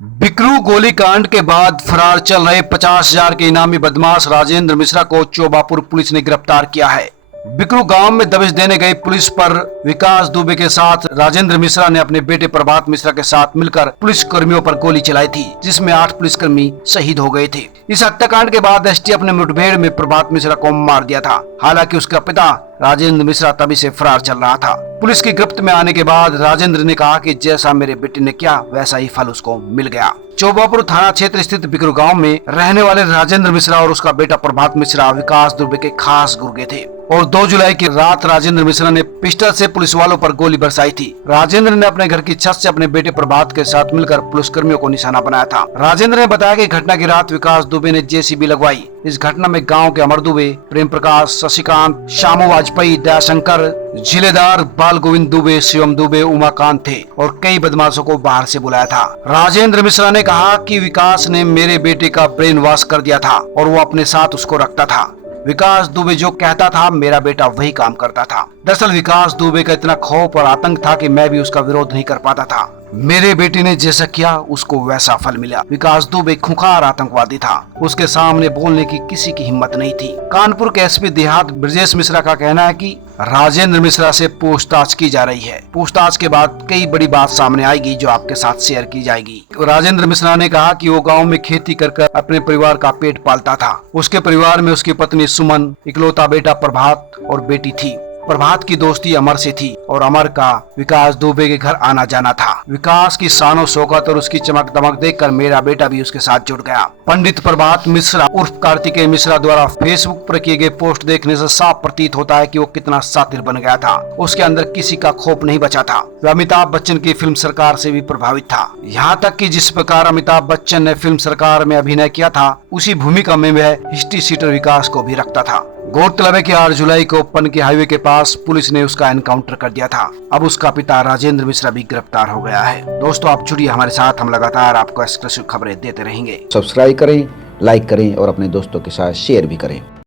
बिकरू गोलीकांड के बाद फरार चल रहे 50,000 के इनामी बदमाश राजेंद्र मिश्रा को चोबापुर पुलिस ने गिरफ्तार किया है। बिकरू गांव में दबिश देने गई पुलिस पर विकास दुबे के साथ राजेंद्र मिश्रा ने अपने बेटे प्रभात मिश्रा के साथ मिलकर पुलिस कर्मियों पर गोली चलाई थी, जिसमें 8 पुलिसकर्मी शहीद हो गए थे। इस हत्याकांड के बाद एसटीएफ ने मुठभेड़ में प्रभात मिश्रा को मार दिया था। हालांकि उसका पिता राजेंद्र मिश्रा तभी से फरार चल रहा था। पुलिस की गिरफ्त में आने के बाद राजेंद्र ने कहा कि जैसा मेरे बेटे ने किया वैसा ही फल उसको मिल गया। चोबापुर थाना क्षेत्र स्थित बिकरू गांव में रहने वाले राजेंद्र मिश्रा और उसका बेटा प्रभात मिश्रा विकास दुबे के खास गुर्गे थे और 2 जुलाई की रात राजेंद्र मिश्रा ने पिस्टल से पुलिस वालों पर गोली बरसाई थी। राजेंद्र ने अपने घर की छत से अपने बेटे प्रभात के साथ मिलकर पुलिसकर्मियों को निशाना बनाया था। राजेंद्र ने बताया कि घटना की रात विकास दुबे ने जेसीबी लगवाई। इस घटना में गांव के अमर दुबे, प्रेम प्रकाश, शशिकांत, शामू वाजपेयी, दयाशंकर, जिलेदार, बाल गोविंद दुबे, शिवम दुबे, उमाकांत थे और कई बदमाशों को बाहर से बुलाया था। राजेंद्र मिश्रा ने कहा कि विकास ने मेरे बेटे का ब्रेन वॉश कर दिया था और वो अपने साथ उसको रखता था। विकास दुबे जो कहता था मेरा बेटा वही काम करता था। दरअसल विकास दुबे का इतना खौफ और आतंक था कि मैं भी उसका विरोध नहीं कर पाता था। मेरे बेटे ने जैसा किया उसको वैसा फल मिला। विकास दुबे खूंखार आतंकवादी था। उसके सामने बोलने की किसी की हिम्मत नहीं थी। कानपुर के एसपी देहात ब्रजेश मिश्रा का कहना है कि राजेंद्र मिश्रा से पूछताछ की जा रही है। पूछताछ के बाद कई बड़ी बात सामने आएगी जो आपके साथ शेयर की जाएगी। राजेंद्र मिश्रा ने कहा कि वो गांव में खेती कर अपने परिवार का पेट पालता था। उसके परिवार में उसकी पत्नी सुमन, इकलौता बेटा प्रभात और बेटी थी। प्रभात की दोस्ती अमर से थी और अमर का विकास दुबे के घर आना जाना था। विकास की शानो शौकत और उसकी चमक दमक देखकर मेरा बेटा भी उसके साथ जुड़ गया। पंडित प्रभात मिश्रा उर्फ कार्तिकेय मिश्रा द्वारा फेसबुक पर किए गए पोस्ट देखने से साफ प्रतीत होता है कि वो कितना शातिर बन गया था। उसके अंदर किसी का खौफ नहीं बचा था। वह अमिताभ बच्चन की फिल्म सरकार से भी प्रभावित था। यहाँ तक कि जिस प्रकार अमिताभ बच्चन ने फिल्म सरकार में अभिनय किया था उसी भूमिका में वह हिस्ट्री सीटर विकास को भी रखता था। गौरतलब है कि 8 जुलाई को पन के हाईवे के पास पुलिस ने उसका एनकाउंटर कर दिया था। अब उसका पिता राजेंद्र मिश्रा भी गिरफ्तार हो गया है। दोस्तों आप जुड़िए हमारे साथ, हम लगातार आपको एक्सक्लूसिव खबरें देते रहेंगे। सब्सक्राइब करें, लाइक करें और अपने दोस्तों के साथ शेयर भी करें।